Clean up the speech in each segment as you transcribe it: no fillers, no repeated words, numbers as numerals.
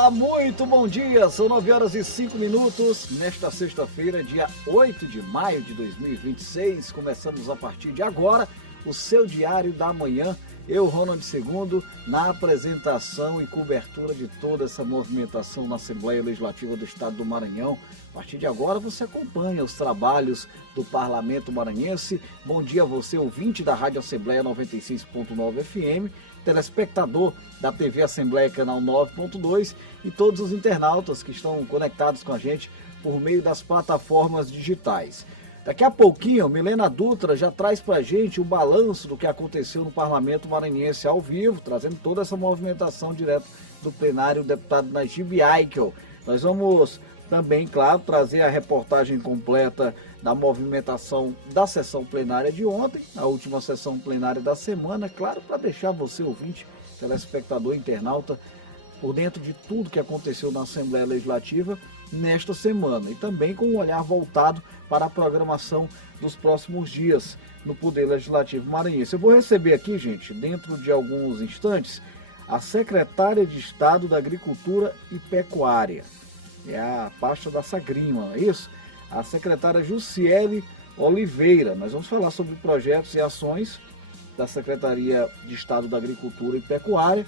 Olá, muito bom dia, são 9 horas e 5 minutos, nesta sexta-feira, dia 8 de maio de 2026, começamos a partir de agora o seu Diário da Manhã, eu, Ronald II, na apresentação e cobertura de toda essa movimentação na Assembleia Legislativa do Estado do Maranhão. A partir de agora você acompanha os trabalhos do Parlamento Maranhense. Bom dia a você, ouvinte da Rádio Assembleia 96.9 FM, telespectador da TV Assembleia Canal 9.2 e todos os internautas que estão conectados com a gente por meio das plataformas digitais. Daqui a pouquinho, Milena Dutra já traz para a gente o balanço do que aconteceu no Parlamento Maranhense ao vivo, trazendo toda essa movimentação direto do plenário, o deputado Najib Aikel. Nós vamos também, claro, trazer a reportagem completa da movimentação da sessão plenária de ontem, a última sessão plenária da semana, claro, para deixar você, ouvinte, telespectador, internauta, por dentro de tudo que aconteceu na Assembleia Legislativa nesta semana e também com um olhar voltado para a programação dos próximos dias no Poder Legislativo Maranhense. Eu vou receber aqui, gente, dentro de alguns instantes, a secretária de Estado da Agricultura e Pecuária. É a pasta da Sagrima, não é isso? A secretária Jussiele Oliveira. Nós vamos falar sobre projetos e ações da Secretaria de Estado da Agricultura e Pecuária,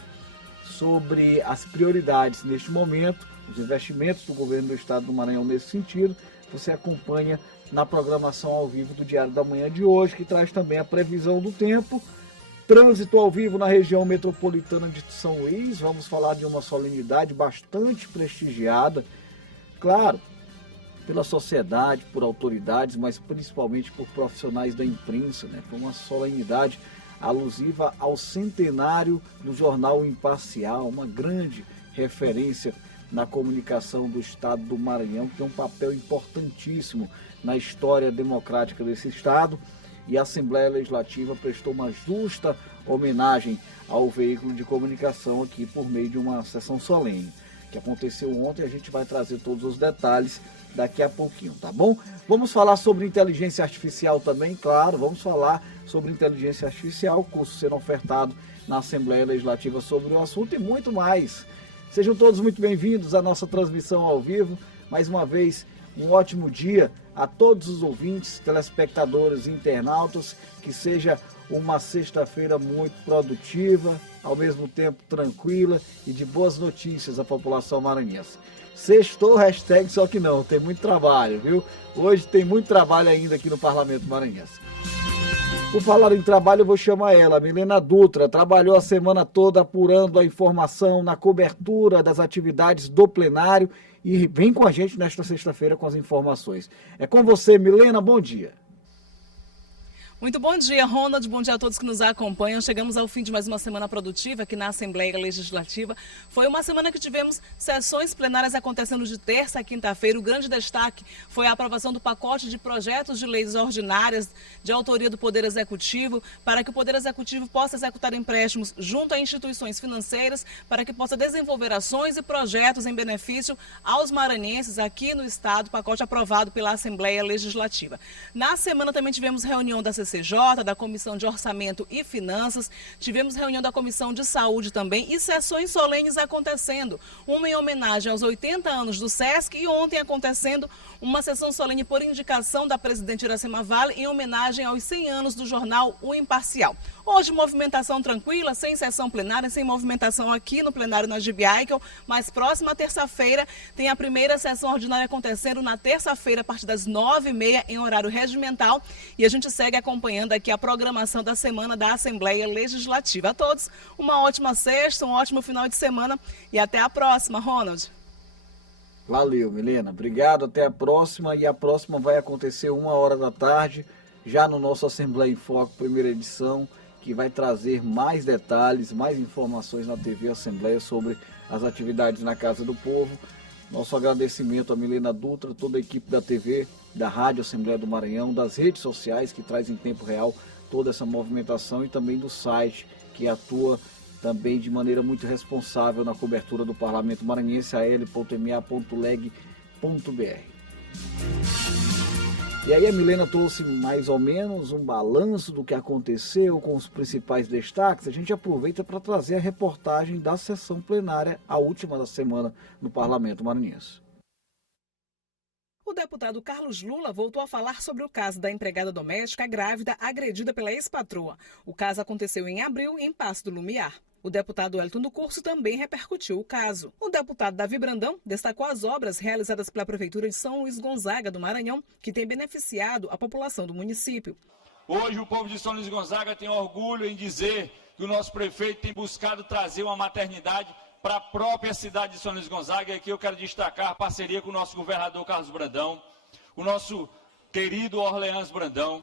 sobre as prioridades neste momento, os investimentos do governo do Estado do Maranhão nesse sentido. Você acompanha na programação ao vivo do Diário da Manhã de hoje, que traz também a previsão do tempo, trânsito ao vivo na região metropolitana de São Luís. Vamos falar de uma solenidade bastante prestigiada, claro, pela sociedade, por autoridades, mas principalmente por profissionais da imprensa, né? Foi uma solenidade alusiva ao centenário do jornal Imparcial, uma grande referência na comunicação do Estado do Maranhão, que tem um papel importantíssimo na história democrática desse Estado, e a Assembleia Legislativa prestou uma justa homenagem ao veículo de comunicação aqui por meio de uma sessão solene, que aconteceu ontem. A gente vai trazer todos os detalhes daqui a pouquinho, tá bom? Vamos falar sobre inteligência artificial também, claro, vamos falar sobre inteligência artificial, curso sendo ofertado na Assembleia Legislativa sobre o assunto e muito mais. Sejam todos muito bem-vindos à nossa transmissão ao vivo. Mais uma vez, um ótimo dia a todos os ouvintes, telespectadores e internautas. Que seja uma sexta-feira muito produtiva, ao mesmo tempo tranquila e de boas notícias à população maranhense. Sextou, hashtag só que não, tem muito trabalho, viu? Hoje tem muito trabalho ainda aqui no Parlamento Maranhense. Por falar em trabalho, eu vou chamar ela, Milena Dutra. Trabalhou a semana toda apurando a informação na cobertura das atividades do plenário e vem com a gente nesta sexta-feira com as informações. É com você, Milena, bom dia. Muito bom dia, Ronald. Bom dia a todos que nos acompanham. Chegamos ao fim de mais uma semana produtiva aqui na Assembleia Legislativa. Foi uma semana que tivemos sessões plenárias acontecendo de terça a quinta-feira. O grande destaque foi a aprovação do pacote de projetos de leis ordinárias de autoria do Poder Executivo, para que o Poder Executivo possa executar empréstimos junto a instituições financeiras, para que possa desenvolver ações e projetos em benefício aos maranhenses aqui no Estado. Pacote aprovado pela Assembleia Legislativa. Na semana também tivemos reunião da CCJ, da Comissão de Orçamento e Finanças, tivemos reunião da Comissão de Saúde também e sessões solenes acontecendo. Uma em homenagem aos 80 anos do SESC e ontem acontecendo uma sessão solene por indicação da presidente Iracema Vale em homenagem aos 100 anos do jornal O Imparcial. Hoje, movimentação tranquila, sem sessão plenária, sem movimentação aqui no plenário Najib Aikel, mas próxima terça-feira tem a primeira sessão ordinária acontecendo na terça-feira, a partir das 9h30, em horário regimental, e a gente segue acompanhando aqui a programação da semana da Assembleia Legislativa. A todos, uma ótima sexta, um ótimo final de semana e até a próxima, Ronald. Valeu, Milena. Obrigado, até a próxima. E a próxima vai acontecer 1h da tarde, já no nosso Assembleia em Foco, primeira edição, que vai trazer mais detalhes, mais informações na TV Assembleia sobre as atividades na Casa do Povo. Nosso agradecimento a Milena Dutra, toda a equipe da TV, da Rádio Assembleia do Maranhão, das redes sociais que traz em tempo real toda essa movimentação e também do site que atua também de maneira muito responsável na cobertura do Parlamento Maranhense, al.ma.leg.br. E aí a Milena trouxe mais ou menos um balanço do que aconteceu com os principais destaques. A gente aproveita para trazer a reportagem da sessão plenária, a última da semana no Parlamento Maranhense. O deputado Carlos Lula voltou a falar sobre o caso da empregada doméstica grávida agredida pela ex-patroa. O caso aconteceu em abril em Paço do Lumiar. O deputado Wellington do Curso também repercutiu o caso. O deputado Davi Brandão destacou as obras realizadas pela Prefeitura de São Luís Gonzaga do Maranhão, que tem beneficiado a população do município. Hoje o povo de São Luís Gonzaga tem orgulho em dizer que o nosso prefeito tem buscado trazer uma maternidade para a própria cidade de São Luís Gonzaga. E aqui eu quero destacar a parceria com o nosso governador Carlos Brandão, o nosso querido Orleans Brandão.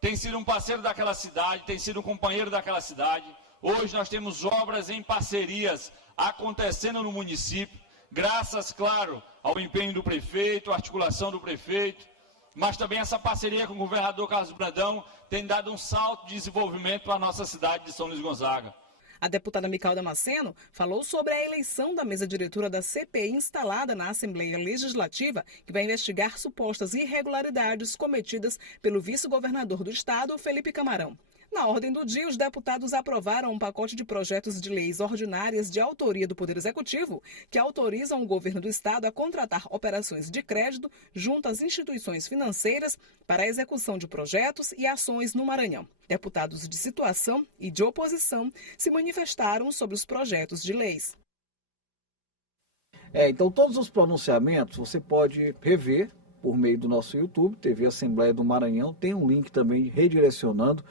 Tem sido um parceiro daquela cidade, tem sido um companheiro daquela cidade. Hoje nós temos obras em parcerias acontecendo no município, graças, claro, ao empenho do prefeito, à articulação do prefeito, mas também essa parceria com o governador Carlos Brandão tem dado um salto de desenvolvimento para a nossa cidade de São Luís Gonzaga. A deputada Micael Damasceno falou sobre a eleição da mesa diretora da CPI instalada na Assembleia Legislativa, que vai investigar supostas irregularidades cometidas pelo vice-governador do estado, Felipe Camarão. Na ordem do dia, os deputados aprovaram um pacote de projetos de leis ordinárias de autoria do Poder Executivo que autorizam o governo do estado a contratar operações de crédito junto às instituições financeiras para a execução de projetos e ações no Maranhão. Deputados de situação e de oposição se manifestaram sobre os projetos de leis. Então todos os pronunciamentos você pode rever por meio do nosso YouTube, TV Assembleia do Maranhão. Tem um link também redirecionando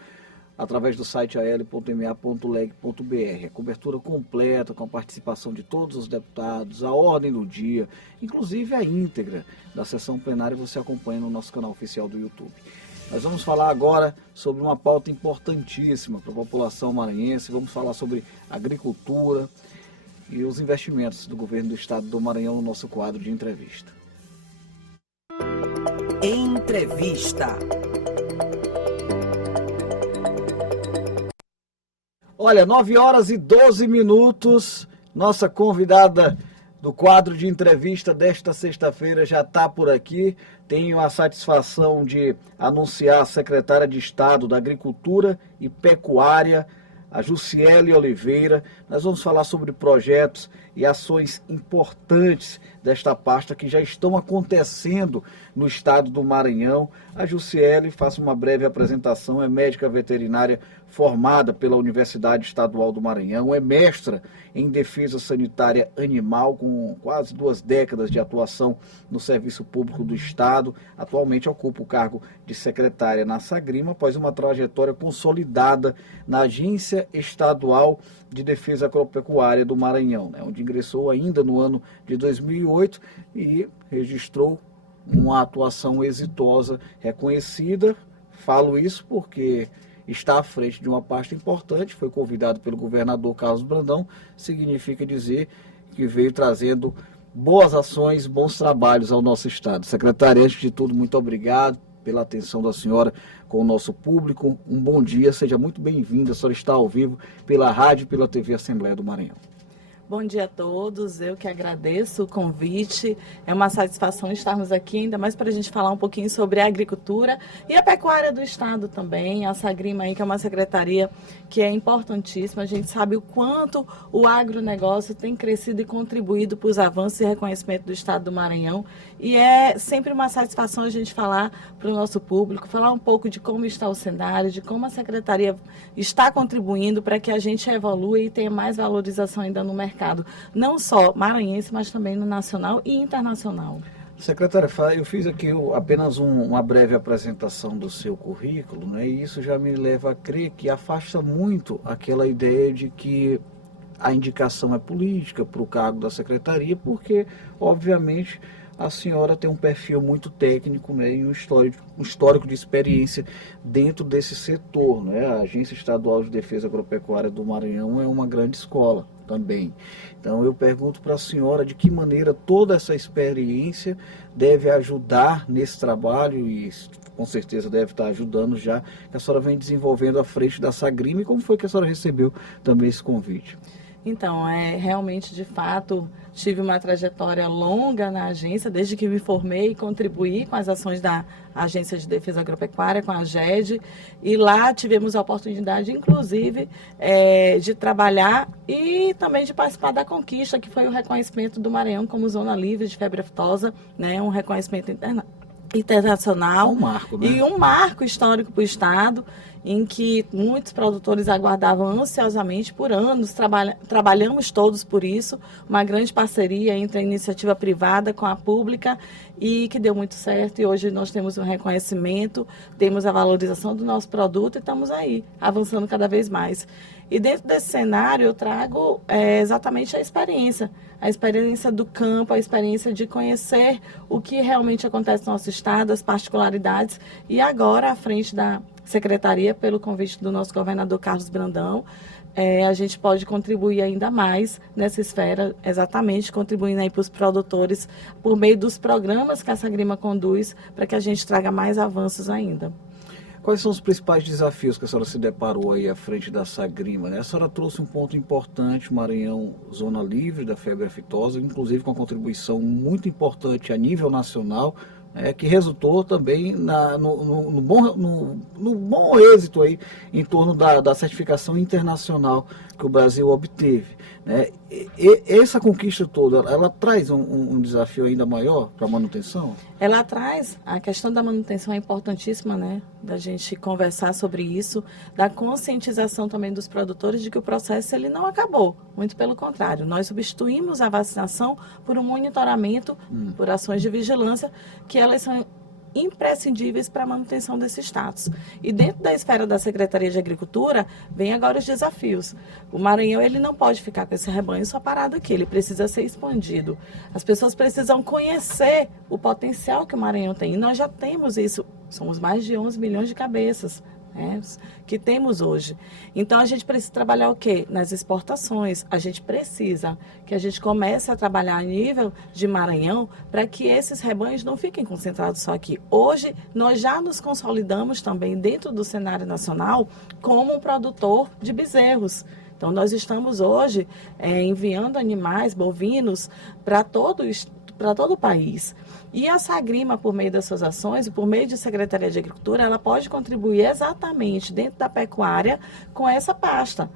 através do site al.ma.leg.br. A cobertura completa com a participação de todos os deputados, a ordem do dia, inclusive a íntegra da sessão plenária você acompanha no nosso canal oficial do YouTube. Nós vamos falar agora sobre uma pauta importantíssima para a população maranhense. Vamos falar sobre agricultura e os investimentos do governo do estado do Maranhão no nosso quadro de entrevista. Entrevista. Olha, 9h12, nossa convidada do quadro de entrevista desta sexta-feira já está por aqui. Tenho a satisfação de anunciar a secretária de Estado da Agricultura e Pecuária, a Jussiele Oliveira. Nós vamos falar sobre projetos e ações importantes desta pasta que já estão acontecendo no estado do Maranhão. A Jussiele, faço uma breve apresentação, é médica veterinária formada pela Universidade Estadual do Maranhão, é mestra em defesa sanitária animal, com quase 2 décadas de atuação no serviço público do estado. Atualmente ocupa o cargo de secretária na Sagrima, após uma trajetória consolidada na Agência Estadual de Defesa Agropecuária do Maranhão, onde ingressou ainda no ano de 2008 e registrou uma atuação exitosa, reconhecida. Falo isso porque está à frente de uma pasta importante, foi convidado pelo governador Carlos Brandão, significa dizer que veio trazendo boas ações, bons trabalhos ao nosso estado. Secretária, antes de tudo, muito obrigado pela atenção da senhora com o nosso público. Um bom dia, seja muito bem-vinda. A senhora está ao vivo pela rádio e pela TV Assembleia do Maranhão. Bom dia a todos, eu que agradeço o convite, é uma satisfação estarmos aqui, ainda mais para a gente falar um pouquinho sobre a agricultura e a pecuária do estado também, a Sagrima aí, que é uma secretaria que é importantíssima. A gente sabe o quanto o agronegócio tem crescido e contribuído para os avanços e reconhecimento do estado do Maranhão, e é sempre uma satisfação a gente falar para o nosso público, falar um pouco de como está o cenário, de como a secretaria está contribuindo para que a gente evolua e tenha mais valorização ainda no mercado, não só maranhense, mas também no nacional e internacional. Secretária, eu fiz aqui apenas uma breve apresentação do seu currículo, né? E isso já me leva a crer que afasta muito aquela ideia de que a indicação é política para o cargo da secretaria, porque, obviamente, a senhora tem um perfil muito técnico, né, e um histórico de experiência dentro desse setor, né? A Agência Estadual de Defesa Agropecuária do Maranhão é uma grande escola também. Então eu pergunto para a senhora de que maneira toda essa experiência deve ajudar nesse trabalho, e com certeza deve estar ajudando já, que a senhora vem desenvolvendo à frente da Sagrima, e como foi que a senhora recebeu também esse convite? Então, realmente, de fato, tive uma trajetória longa na agência, desde que me formei e contribuí com as ações da Agência de Defesa Agropecuária, com a AGED, e lá tivemos a oportunidade, inclusive, de trabalhar e também de participar da conquista, que foi o reconhecimento do Maranhão como zona livre de febre aftosa, né, um reconhecimento internacional. Um marco, né? E um marco histórico para o Estado, em que muitos produtores aguardavam ansiosamente por anos, trabalhamos todos por isso, uma grande parceria entre a iniciativa privada com a pública e que deu muito certo, e hoje nós temos um reconhecimento, temos a valorização do nosso produto e estamos aí, avançando cada vez mais. E dentro desse cenário eu trago exatamente a experiência do campo, a experiência de conhecer o que realmente acontece no nosso estado, as particularidades, e agora à frente da Secretaria, pelo convite do nosso governador Carlos Brandão, a gente pode contribuir ainda mais nessa esfera, exatamente contribuindo aí para os produtores por meio dos programas que a Sagrima conduz, para que a gente traga mais avanços ainda. Quais são os principais desafios que a senhora se deparou aí à frente da Sagrima, né? A senhora trouxe um ponto importante, Maranhão, zona livre da febre aftosa, inclusive com uma contribuição muito importante a nível nacional, que resultou também no bom êxito aí em torno da certificação internacional que o Brasil obteve, né? E essa conquista toda, ela traz um desafio ainda maior para a manutenção? Ela traz, a questão da manutenção é importantíssima, né? Da gente conversar sobre isso, da conscientização também dos produtores de que o processo ele não acabou, muito pelo contrário. Nós substituímos a vacinação por um monitoramento, por ações de vigilância, que elas são imprescindíveis para a manutenção desse status. E dentro da esfera da Secretaria de Agricultura, vem agora os desafios. O Maranhão ele não pode ficar com esse rebanho só parado aqui, ele precisa ser expandido. As pessoas precisam conhecer o potencial que o Maranhão tem. E nós já temos isso, somos mais de 11 milhões de cabeças, né, que temos hoje. Então, a gente precisa trabalhar o quê? Nas exportações. A gente precisa que a gente comece a trabalhar a nível de Maranhão para que esses rebanhos não fiquem concentrados só aqui. Hoje, nós já nos consolidamos também dentro do cenário nacional como um produtor de bezerros. Então, nós estamos hoje enviando animais bovinos para todo o país. E a Sagrima, por meio das suas ações e por meio de Secretaria de Agricultura, ela pode contribuir exatamente dentro da pecuária com essa pasta,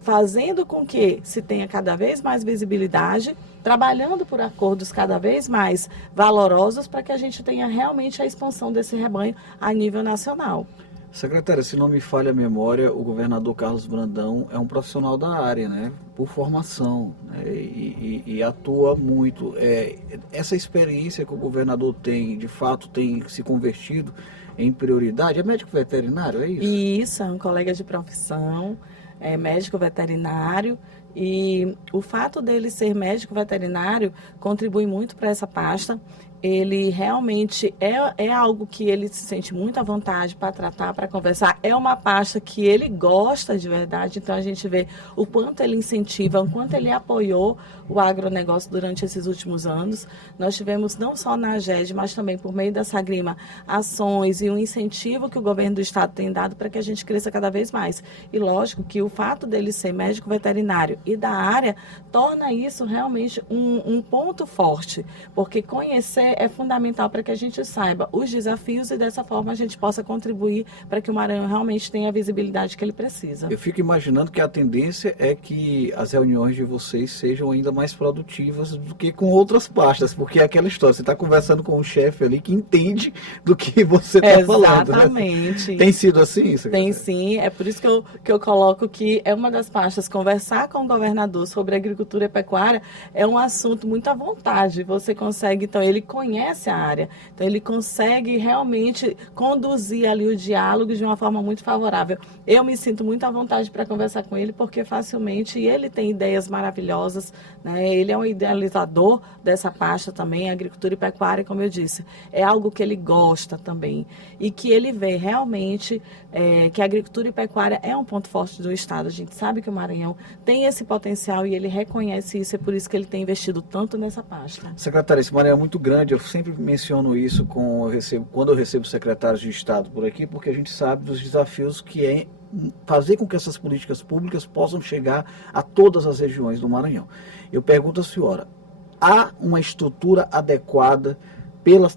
fazendo com que se tenha cada vez mais visibilidade, trabalhando por acordos cada vez mais valorosos para que a gente tenha realmente a expansão desse rebanho a nível nacional. Secretária, se não me falha a memória, o governador Carlos Brandão é um profissional da área, né? Por formação, né? E atua muito. Essa experiência que o governador tem, de fato, tem se convertido em prioridade. É médico veterinário, é isso? Isso, é um colega de profissão, é médico veterinário. E o fato dele ser médico veterinário contribui muito para essa pasta. Ele realmente é algo que ele se sente muito à vontade para tratar, para conversar. É uma pasta que ele gosta de verdade, então a gente vê o quanto ele incentiva, o quanto ele apoiou o agronegócio durante esses últimos anos. Nós tivemos não só na AGED, mas também por meio da Sagrima, ações e um incentivo que o governo do estado tem dado para que a gente cresça cada vez mais. E lógico que o fato dele ser médico veterinário e da área torna isso realmente um ponto forte, porque conhecer é fundamental para que a gente saiba os desafios e dessa forma a gente possa contribuir para que o Maranhão realmente tenha a visibilidade que ele precisa. Eu fico imaginando que a tendência é que as reuniões de vocês sejam ainda mais produtivas do que com outras pastas, porque é aquela história, você está conversando com um chefe ali que entende do que você está falando. Exatamente. Né? Tem sido assim, secretária? Tem sim, é por isso que eu coloco que é uma das pastas. Conversar com o governador sobre agricultura e pecuária é um assunto muito à vontade. Você consegue, então, ele conhece a área, então ele consegue realmente conduzir ali o diálogo de uma forma muito favorável. Eu me sinto muito à vontade para conversar com ele, porque facilmente ele tem ideias maravilhosas, né? Ele é um idealizador dessa pasta também, agricultura e pecuária, como eu disse. É algo que ele gosta também e que ele vê realmente que a agricultura e pecuária é um ponto forte do estado. A gente sabe que o Maranhão tem esse potencial e ele reconhece isso, é por isso que ele tem investido tanto nessa pasta. Secretária, esse Maranhão é muito grande, eu sempre menciono isso quando eu recebo secretários de estado por aqui, porque a gente sabe dos desafios que é fazer com que essas políticas públicas possam chegar a todas as regiões do Maranhão. Eu pergunto à senhora, há uma estrutura adequada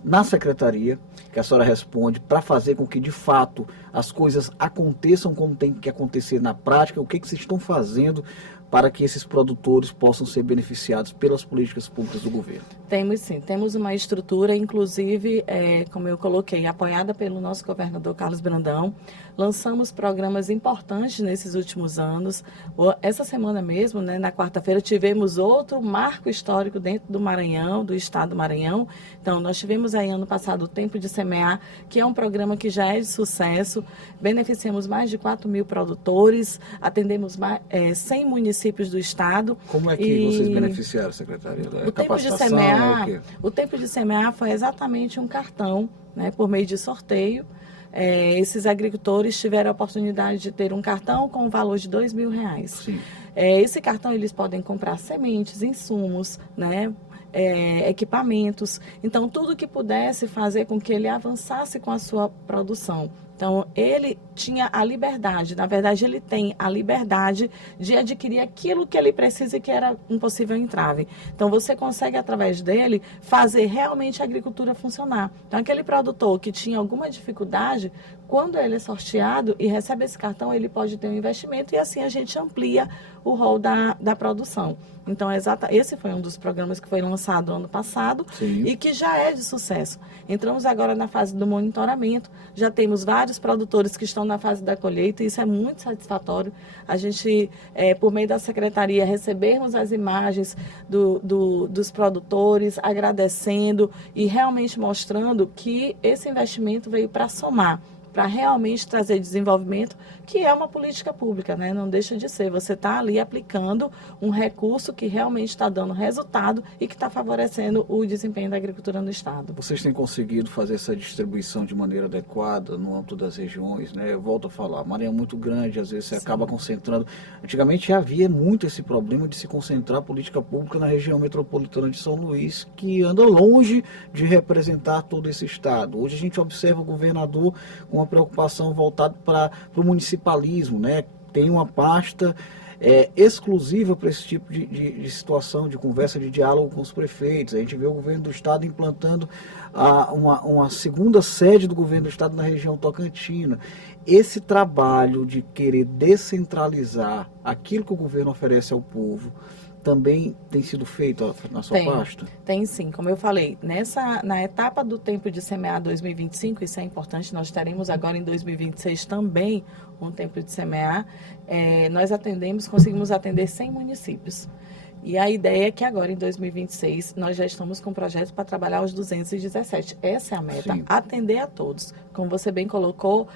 na secretaria, que a senhora responde, para fazer com que, de fato, as coisas aconteçam como tem que acontecer na prática? O que vocês estão fazendo para que esses produtores possam ser beneficiados pelas políticas públicas do governo? Temos sim, temos uma estrutura, inclusive, como eu coloquei, apoiada pelo nosso governador Carlos Brandão. Lançamos programas importantes nesses últimos anos. Essa semana mesmo, né, na quarta-feira, tivemos outro marco histórico dentro do Maranhão, do estado do Maranhão. Então, nós tivemos aí ano passado o Tempo de Semear, que é um programa que já é de sucesso. Beneficiamos mais de 4.000 produtores, atendemos 100 municípios do estado. Como é que vocês beneficiaram, secretária? O Tempo de Semear foi exatamente um cartão, né, por meio de sorteio. Esses agricultores tiveram a oportunidade de ter um cartão com o valor de R$2.000. Sim. Esse cartão eles podem comprar sementes, insumos, né, equipamentos. Então, tudo que pudesse fazer com que ele avançasse com a sua produção. Então, ele tinha a liberdade, na verdade, ele tem a liberdade de adquirir aquilo que ele precisa e que era um possível entrave. Então, você consegue, através dele, fazer realmente a agricultura funcionar. Então, aquele produtor que tinha alguma dificuldade, quando ele é sorteado e recebe esse cartão, ele pode ter um investimento e assim a gente amplia o rol da produção. Então, esse foi um dos programas que foi lançado ano passado. Sim. E que já é de sucesso. Entramos agora na fase do monitoramento, já temos vários produtores que estão na fase da colheita e isso é muito satisfatório. A gente, por meio da secretaria, recebermos as imagens dos produtores, agradecendo e realmente mostrando que esse investimento veio para somar, para realmente trazer desenvolvimento, que é uma política pública, né? Não deixa de ser. Você está ali aplicando um recurso que realmente está dando resultado e que está favorecendo o desempenho da agricultura no estado. Vocês têm conseguido fazer essa distribuição de maneira adequada no âmbito das regiões, né? Eu volto a falar, Maranhão é muito grande, às vezes você acaba concentrando. Antigamente havia muito esse problema de se concentrar a política pública na região metropolitana de São Luís, que anda longe de representar todo esse estado. Hoje a gente observa o governador com uma preocupação voltada para o municipalismo, né? Tem uma pasta exclusiva para esse tipo de situação, de conversa, de diálogo com os prefeitos. A gente vê o governo do estado implantando uma segunda sede do governo do estado na região tocantina. Esse trabalho de querer descentralizar aquilo que o governo oferece ao povo também tem sido feito na sua pasta? Tem sim, como eu falei, na etapa do Tempo de Semear 2025, isso é importante, nós teremos agora em 2026 também um Tempo de Semear, nós conseguimos atender 100 municípios. E a ideia é que agora, em 2026, nós já estamos com um projeto para trabalhar os 217. Essa é a meta, Sim. Atender a todos. Como você bem colocou,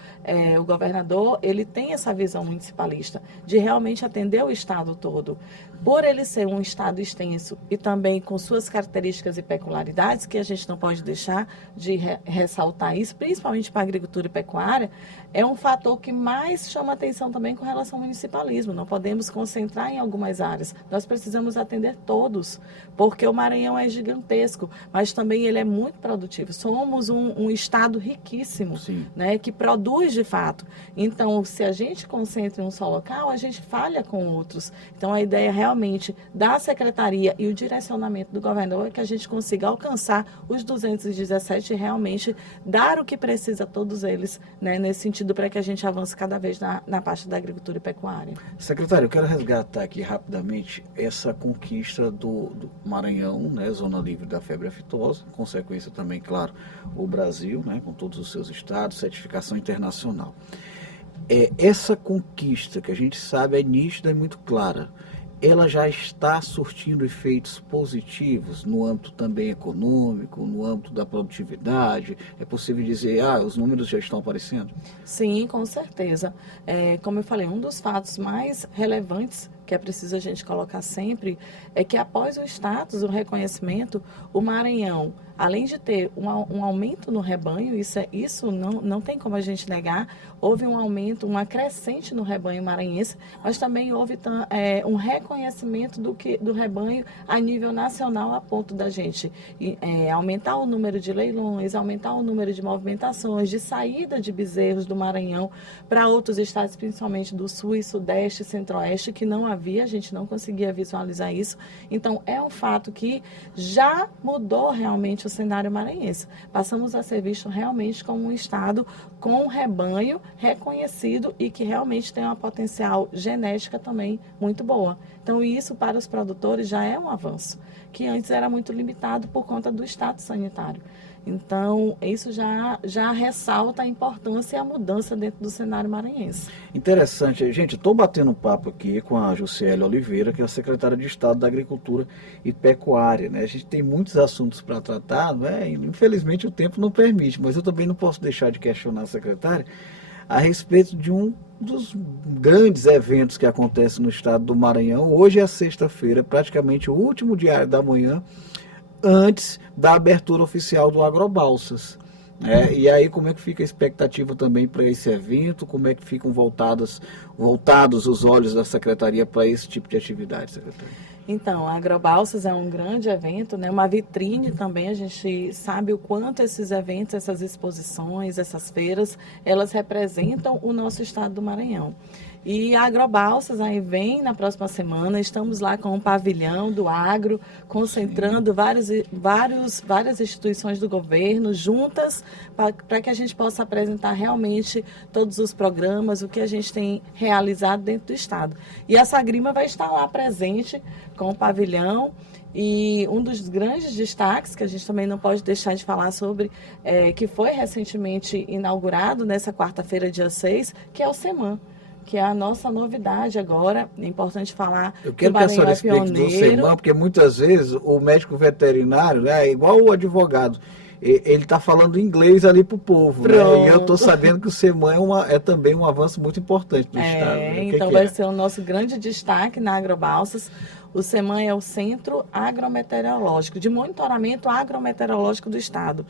o governador, ele tem essa visão municipalista de realmente atender o estado todo. Por ele ser um estado extenso e também com suas características e peculiaridades, que a gente não pode deixar de ressaltar isso, principalmente para a agricultura e pecuária, é um fator que mais chama atenção também com relação ao municipalismo. Não podemos concentrar em algumas áreas. Nós precisamos atender todos, porque o Maranhão é gigantesco, mas também ele é muito produtivo. Somos um estado riquíssimo, né, que produz de fato. Então, se a gente concentra em um só local, a gente falha com outros. Então, a ideia realmente da secretaria e o direcionamento do governador é que a gente consiga alcançar os 217 e realmente dar o que precisa a todos eles, né, nesse sentido, para que a gente avance cada vez na parte da agricultura e pecuária. Secretário, eu quero resgatar aqui rapidamente essa conquista do Maranhão, né, zona livre da febre aftosa, consequência também, claro, o Brasil, né, com todos os seus estados, certificação internacional. Essa conquista, que a gente sabe é nítida e muito clara, ela já está surtindo efeitos positivos no âmbito também econômico, no âmbito da produtividade? É possível dizer, os números já estão aparecendo? Sim, com certeza. Como eu falei, um dos fatos mais relevantes que que é preciso a gente colocar sempre, é que após o status, o reconhecimento, o Maranhão, além de ter um aumento no rebanho, isso não tem como a gente negar, houve um aumento, uma crescente no rebanho maranhense, mas também houve um reconhecimento do rebanho a nível nacional, a ponto da gente aumentar o número de leilões, aumentar o número de movimentações, de saída de bezerros do Maranhão para outros estados, principalmente do Sul e Sudeste, Centro-Oeste, que não havia, a gente não conseguia visualizar isso. Então, é um fato que já mudou realmente o cenário maranhense. Passamos a ser visto realmente como um estado com um rebanho reconhecido e que realmente tem uma potencial genética também muito boa. Então, isso para os produtores já é um avanço, que antes era muito limitado por conta do status sanitário. Então, isso já ressalta a importância e a mudança dentro do cenário maranhense. Interessante. Gente, estou batendo um papo aqui com a Juscelia Oliveira, que é a secretária de Estado da Agricultura e Pecuária, né? A gente tem muitos assuntos para tratar, né? E, infelizmente o tempo não permite, mas eu também não posso deixar de questionar a secretária a respeito de um dos grandes eventos que acontece no estado do Maranhão. Hoje é sexta-feira, praticamente o último diário da manhã, antes da abertura oficial do Agrobalsas. E aí, como é que fica a expectativa também para esse evento? Como é que ficam voltados os olhos da Secretaria para esse tipo de atividade, secretária? Então, a Agrobalsas é um grande evento, né? Uma vitrine também. A gente sabe o quanto esses eventos, essas exposições, essas feiras, elas representam o nosso estado do Maranhão. E a Agrobalsas aí vem na próxima semana, estamos lá com um pavilhão do agro, concentrando várias instituições do governo juntas para que a gente possa apresentar realmente todos os programas, o que a gente tem realizado dentro do estado. E a Sagrima vai estar lá presente com o pavilhão. E um dos grandes destaques, que a gente também não pode deixar de falar sobre, que foi recentemente inaugurado nessa quarta-feira, dia 6, que é o SEMAN, que é a nossa novidade agora. É importante falar. Eu quero que a senhora explique do SEMAN, porque muitas vezes o médico veterinário, né, é igual o advogado, ele está falando inglês ali para o povo, né? E eu estou sabendo que o SEMAN é também um avanço muito importante do estado. Né? Então vai ser o nosso grande destaque na Agrobalsas. O SEMAN é o Centro Agrometeorológico, de monitoramento agrometeorológico do estado.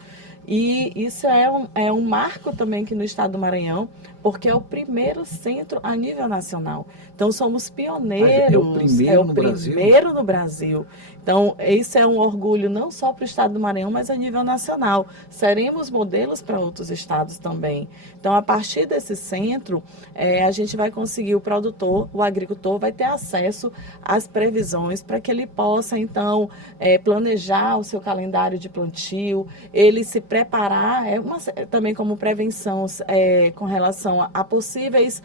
E isso é um marco também aqui no estado do Maranhão, porque é o primeiro centro a nível nacional. Então, somos pioneiros. É o primeiro no Brasil. Então, isso é um orgulho não só para o estado do Maranhão, mas a nível nacional. Seremos modelos para outros estados também. Então, a partir desse centro, a gente vai conseguir, o agricultor vai ter acesso às previsões para que ele possa, então, planejar o seu calendário de plantio, ele se preparar, também como prevenção com relação a possíveis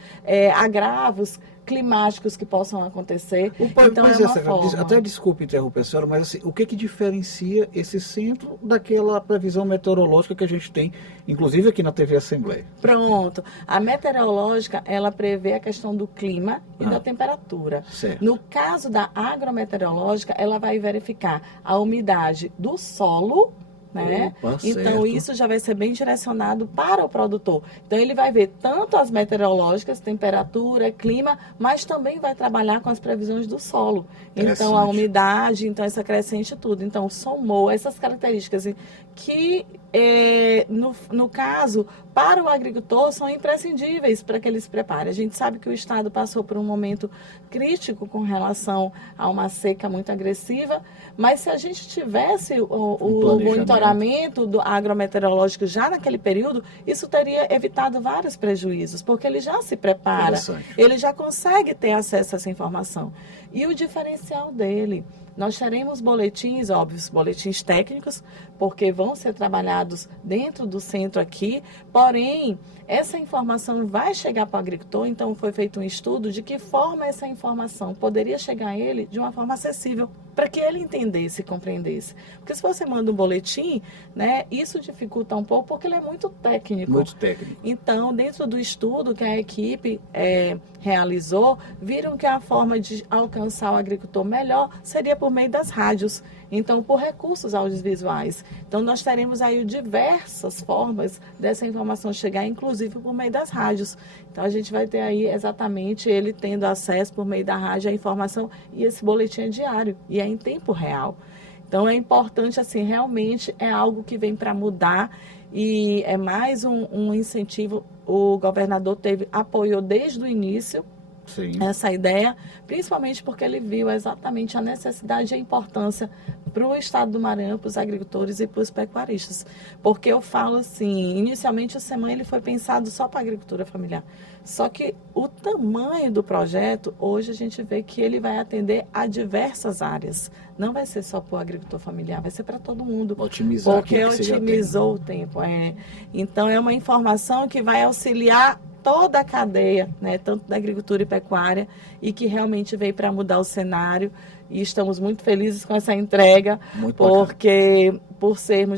agravos climáticos que possam acontecer. Então, até desculpe interromper a senhora, mas assim, o que diferencia esse centro daquela previsão meteorológica que a gente tem, inclusive aqui na TV Assembleia? Pronto. A meteorológica, ela prevê a questão do clima e da temperatura. Certo. No caso da agrometeorológica, ela vai verificar a umidade do solo, né? Opa, então, certo. Isso já vai ser bem direcionado para o produtor. Então, ele vai ver tanto as meteorológicas, temperatura, clima, mas também vai trabalhar com as previsões do solo. Então, a umidade, então essa crescente tudo. Então, somou essas características que, no caso, para o agricultor, são imprescindíveis para que ele se prepare. A gente sabe que o estado passou por um momento crítico com relação a uma seca muito agressiva, mas se a gente tivesse o monitoramento do agrometeorológico já naquele período, isso teria evitado vários prejuízos, porque ele já se prepara, ele já consegue ter acesso a essa informação. E o diferencial dele, nós teremos boletins, óbvios, boletins técnicos, porque vão ser trabalhados dentro do centro aqui, porém, essa informação vai chegar para o agricultor, então foi feito um estudo de que forma essa informação poderia chegar a ele de uma forma acessível, para que ele entendesse e compreendesse. Porque se você manda um boletim, né, isso dificulta um pouco, porque ele é muito técnico. Muito técnico. Então, dentro do estudo que a equipe realizou, viram que a forma de alcançar o agricultor melhor seria por meio das rádios. Então, por recursos audiovisuais. Então, nós teremos aí diversas formas dessa informação chegar, inclusive por meio das rádios. Então, a gente vai ter aí exatamente ele tendo acesso por meio da rádio à informação, e esse boletim é diário e é em tempo real. Então, é importante, assim, realmente é algo que vem para mudar, e é mais um incentivo. O governador apoiou desde o início, sim, essa ideia, principalmente porque ele viu exatamente a necessidade e a importância para o estado do Maranhão, para os agricultores e para os pecuaristas. Porque eu falo assim, inicialmente o SEMAN ele foi pensado só para a agricultura familiar. Só que o tamanho do projeto, hoje a gente vê que ele vai atender a diversas áreas. Não vai ser só para o agricultor familiar, vai ser para todo mundo. Otimizar. Porque otimizou o tempo. Então é uma informação que vai auxiliar toda a cadeia, né, tanto da agricultura e pecuária, e que realmente veio para mudar o cenário, e estamos muito felizes com essa entrega, porque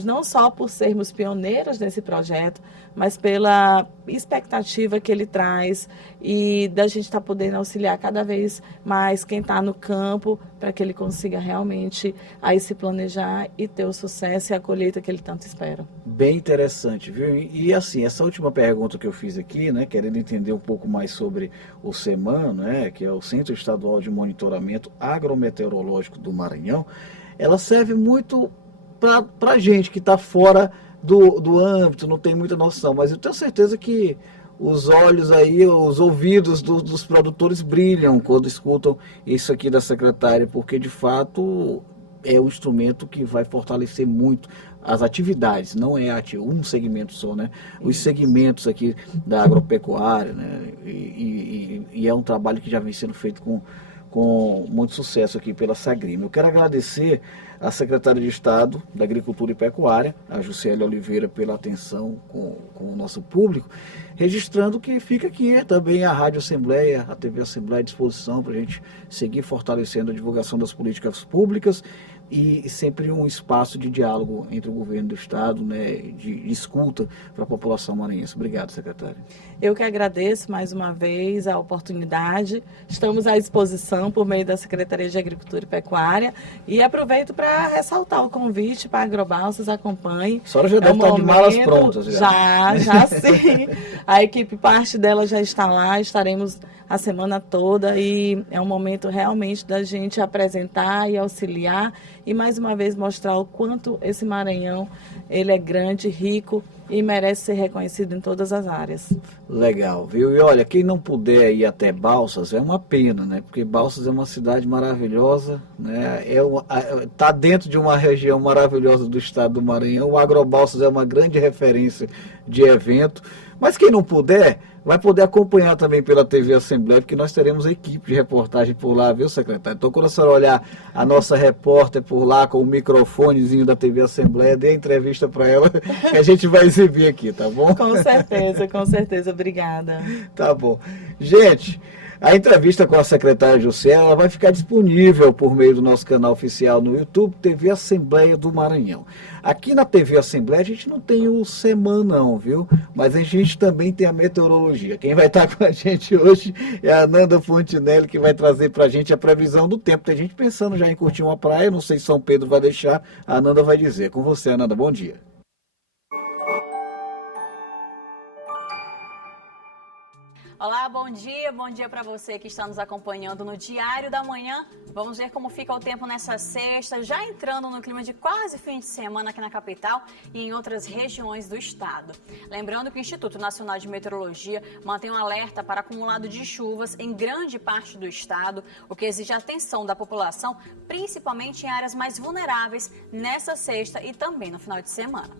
não só por sermos pioneiros nesse projeto, mas pela expectativa que ele traz, e da gente estar podendo auxiliar cada vez mais quem está no campo, para que ele consiga realmente aí se planejar e ter o sucesso e a colheita que ele tanto espera. Bem interessante, viu? E assim, essa última pergunta que eu fiz aqui, né, querendo entender um pouco mais sobre o SEMAN, né, que é o Centro Estadual de Monitoramento Agrometeorológico do Maranhão, ela serve muito para a gente que está fora do âmbito, não tem muita noção, mas eu tenho certeza que os olhos aí, os ouvidos dos produtores brilham quando escutam isso aqui da secretária, porque de fato é um instrumento que vai fortalecer muito as atividades, não é um segmento só, né? Os segmentos aqui da agropecuária, né? E é um trabalho que já vem sendo feito com muito sucesso aqui pela Sagrima. Eu quero agradecer à secretária de Estado da Agricultura e Pecuária, a Juscelia Oliveira, pela atenção com o nosso público, registrando que fica aqui também a Rádio Assembleia, a TV Assembleia à disposição para a gente seguir fortalecendo a divulgação das políticas públicas e sempre um espaço de diálogo entre o governo do Estado, né, de escuta para a população maranhense. Obrigado, secretária. Eu que agradeço mais uma vez a oportunidade. Estamos à disposição por meio da Secretaria de Agricultura e Pecuária, e aproveito para ressaltar o convite para a Agrobalsas, acompanhe. A senhora já deve estar de malas prontas. Já sim. A equipe, parte dela já está lá, estaremos a semana toda, e é um momento realmente da gente apresentar e auxiliar, e mais uma vez mostrar o quanto esse Maranhão ele é grande, rico e merece ser reconhecido em todas as áreas. Legal, viu? E olha, quem não puder ir até Balsas é uma pena, né? Porque Balsas é uma cidade maravilhosa, né? Tá dentro de uma região maravilhosa do estado do Maranhão. O Agrobalsas é uma grande referência de evento. Mas quem não puder, vai poder acompanhar também pela TV Assembleia, porque nós teremos equipe de reportagem por lá, viu, secretário? Então, quando a senhora olhar a nossa repórter por lá com o microfonezinho da TV Assembleia, dê a entrevista para ela, que a gente vai exibir aqui, tá bom? Com certeza. Obrigada. Tá bom. Gente, a entrevista com a secretária Juscelia, ela vai ficar disponível por meio do nosso canal oficial no YouTube, TV Assembleia do Maranhão. Aqui na TV Assembleia a gente não tem o SEMAN não, viu? Mas a gente também tem a meteorologia. Quem vai estar com a gente hoje é a Nanda Fontinelli, que vai trazer pra gente a previsão do tempo. Tem gente pensando já em curtir uma praia, não sei se São Pedro vai deixar, a Nanda vai dizer. Com você, Nanda, bom dia. Olá, bom dia para você que está nos acompanhando no Diário da Manhã. Vamos ver como fica o tempo nessa sexta, já entrando no clima de quase fim de semana aqui na capital e em outras regiões do estado. Lembrando que o Instituto Nacional de Meteorologia mantém um alerta para acumulado de chuvas em grande parte do estado, o que exige a atenção da população, principalmente em áreas mais vulneráveis nessa sexta e também no final de semana.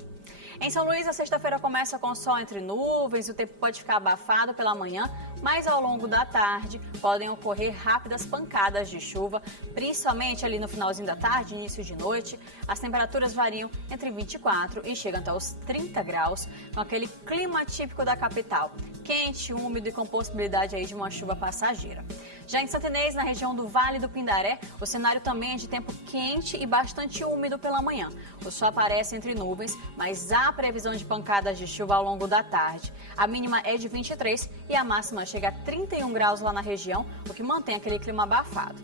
Em São Luís, a sexta-feira começa com sol entre nuvens e o tempo pode ficar abafado pela manhã, mas ao longo da tarde podem ocorrer rápidas pancadas de chuva, principalmente ali no finalzinho da tarde, início de noite. As temperaturas variam entre 24 e chegam até os 30 graus, com aquele clima típico da capital, quente, úmido e com possibilidade aí de uma chuva passageira. Já em Santa Inês, na região do Vale do Pindaré, o cenário também é de tempo quente e bastante úmido pela manhã. O sol aparece entre nuvens, mas há previsão de pancadas de chuva ao longo da tarde. A mínima é de 23 e a máxima chega a 31 graus lá na região, o que mantém aquele clima abafado.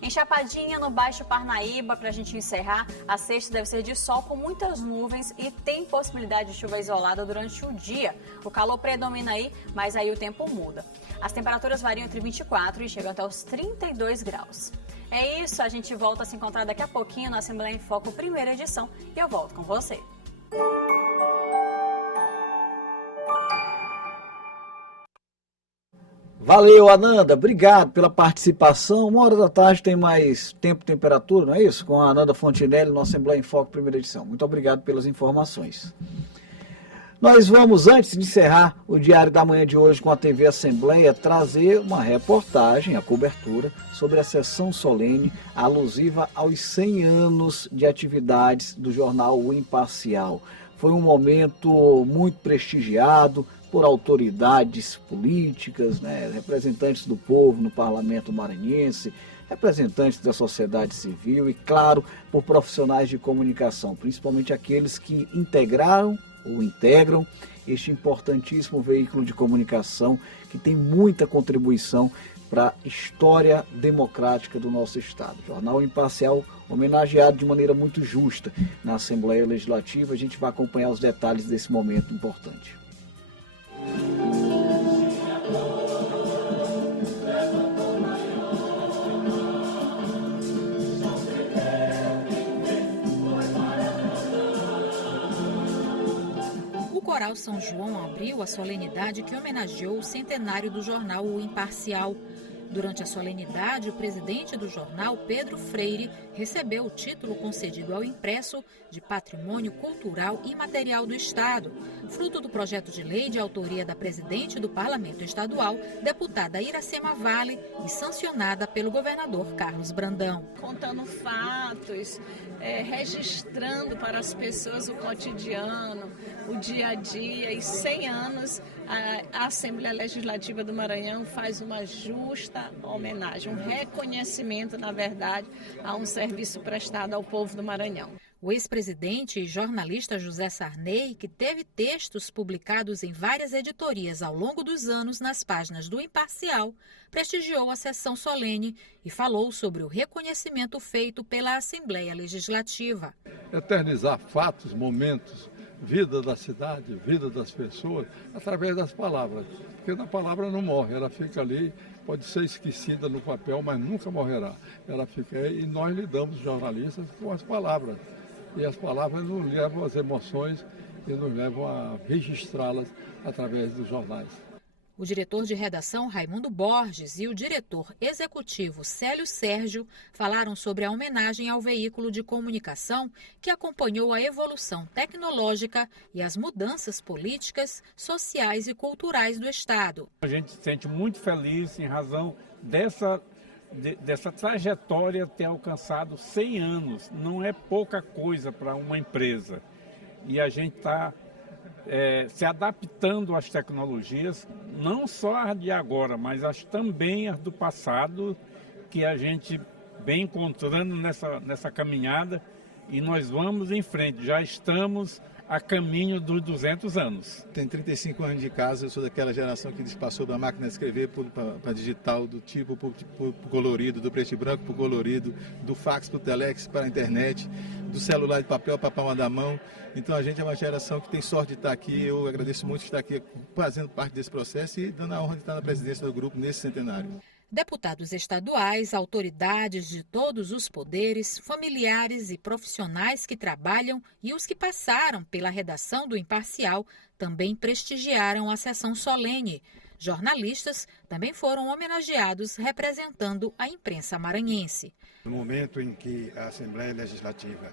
Em Chapadinha, no Baixo Parnaíba, para a gente encerrar, a sexta deve ser de sol com muitas nuvens e tem possibilidade de chuva isolada durante o dia. O calor predomina aí, mas aí o tempo muda. As temperaturas variam entre 24 e chegam até os 32 graus. É isso, a gente volta a se encontrar daqui a pouquinho na Assembleia em Foco, primeira edição, e eu volto com você. Valeu, Ananda. Obrigado pela participação. 1h da tarde tem mais tempo e temperatura, não é isso? Com a Ananda Fontinelli no Assembleia em Foco, primeira edição. Muito obrigado pelas informações. Nós vamos, antes de encerrar o Diário da Manhã de hoje com a TV Assembleia, trazer uma reportagem, a cobertura, sobre a sessão solene alusiva aos 100 anos de atividades do jornal O Imparcial. Foi um momento muito prestigiado por autoridades políticas, representantes do povo no Parlamento Maranhense, representantes da sociedade civil e, claro, por profissionais de comunicação, principalmente aqueles que integraram ou integram este importantíssimo veículo de comunicação que tem muita contribuição para a história democrática do nosso Estado. O Jornal Imparcial, homenageado de maneira muito justa na Assembleia Legislativa. A gente vai acompanhar os detalhes desse momento importante. O Coral São João abriu a solenidade que homenageou o centenário do jornal O Imparcial. Durante a solenidade, o presidente do jornal, Pedro Freire, recebeu o título concedido ao impresso de Patrimônio Cultural e Material do Estado, fruto do projeto de lei de autoria da presidente do Parlamento Estadual, deputada Iracema Vale, e sancionada pelo governador Carlos Brandão. Contando fatos, registrando para as pessoas o cotidiano, o dia a dia, e 100 anos a Assembleia Legislativa do Maranhão faz uma justa homenagem, um reconhecimento, na verdade, a um serviço prestado ao povo do Maranhão. O ex-presidente e jornalista José Sarney, que teve textos publicados em várias editorias ao longo dos anos nas páginas do Imparcial, prestigiou a sessão solene e falou sobre o reconhecimento feito pela Assembleia Legislativa. Eternizar fatos, momentos, vida da cidade, vida das pessoas, através das palavras. Porque a palavra não morre, ela fica ali, pode ser esquecida no papel, mas nunca morrerá. Ela fica aí e nós lidamos, jornalistas, com as palavras. E as palavras nos levam às emoções e nos levam a registrá-las através dos jornais. O diretor de redação, Raimundo Borges, e o diretor executivo, Célio Sérgio, falaram sobre a homenagem ao veículo de comunicação que acompanhou a evolução tecnológica e as mudanças políticas, sociais e culturais do Estado. A gente se sente muito feliz em razão dessa trajetória ter alcançado 100 anos. Não é pouca coisa para uma empresa. E a gente está se adaptando às tecnologias, não só as de agora, mas também as do passado, que a gente vem encontrando nessa caminhada, e nós vamos em frente. Já estamos a caminho dos 200 anos. Tem 35 anos de casa, eu sou daquela geração que passou da máquina de escrever para digital, do tipo para o colorido, do preto e branco para o colorido, do fax para o telex, para a internet, do celular de papel para a palma da mão. Então a gente é uma geração que tem sorte de estar aqui. Eu agradeço muito de estar aqui fazendo parte desse processo e dando a honra de estar na presidência do grupo nesse centenário. Deputados estaduais, autoridades de todos os poderes, familiares e profissionais que trabalham e os que passaram pela redação do Imparcial também prestigiaram a sessão solene. Jornalistas também foram homenageados representando a imprensa maranhense. No momento em que a Assembleia Legislativa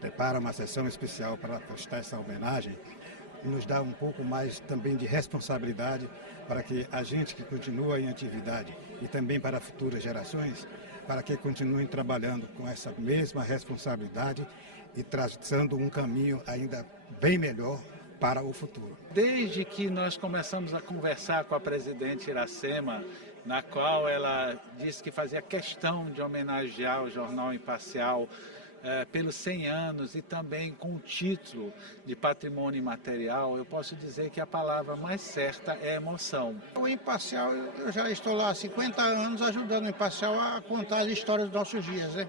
prepara uma sessão especial para prestar essa homenagem, nos dá um pouco mais também de responsabilidade para que a gente que continua em atividade e também para futuras gerações, para que continuem trabalhando com essa mesma responsabilidade e traçando um caminho ainda bem melhor para o futuro. Desde que nós começamos a conversar com a presidente Iracema, na qual ela disse que fazia questão de homenagear o Jornal Imparcial, pelos 100 anos e também com o título de patrimônio imaterial, eu posso dizer que a palavra mais certa é emoção. O Imparcial, eu já estou lá há 50 anos ajudando o Imparcial a contar as histórias dos nossos dias, né?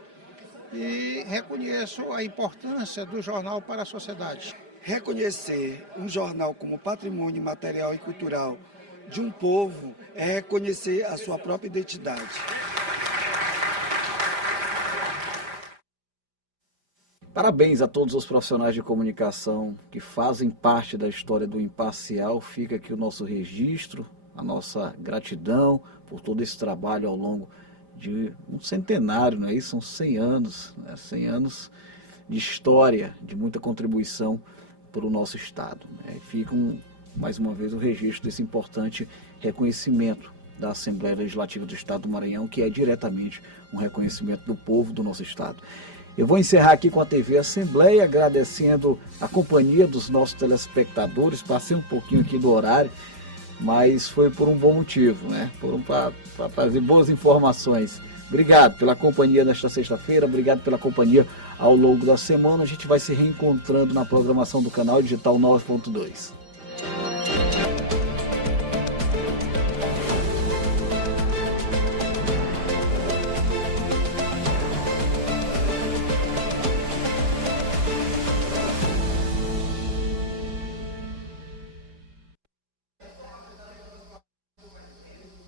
E reconheço a importância do jornal para a sociedade. Reconhecer um jornal como patrimônio material e cultural de um povo é reconhecer a sua própria identidade. Parabéns a todos os profissionais de comunicação que fazem parte da história do Imparcial. Fica aqui o nosso registro, a nossa gratidão por todo esse trabalho ao longo de um centenário, não é isso? São 100 anos, né? 100 anos de história, de muita contribuição para o nosso Estado, né? Fica mais uma vez o registro desse importante reconhecimento da Assembleia Legislativa do Estado do Maranhão, que é diretamente um reconhecimento do povo do nosso Estado. Eu vou encerrar aqui com a TV Assembleia, agradecendo a companhia dos nossos telespectadores. Passei um pouquinho aqui do horário, mas foi por um bom motivo, né? Para trazer boas informações. Obrigado pela companhia nesta sexta-feira, obrigado pela companhia ao longo da semana. A gente vai se reencontrando na programação do canal Digital 9.2.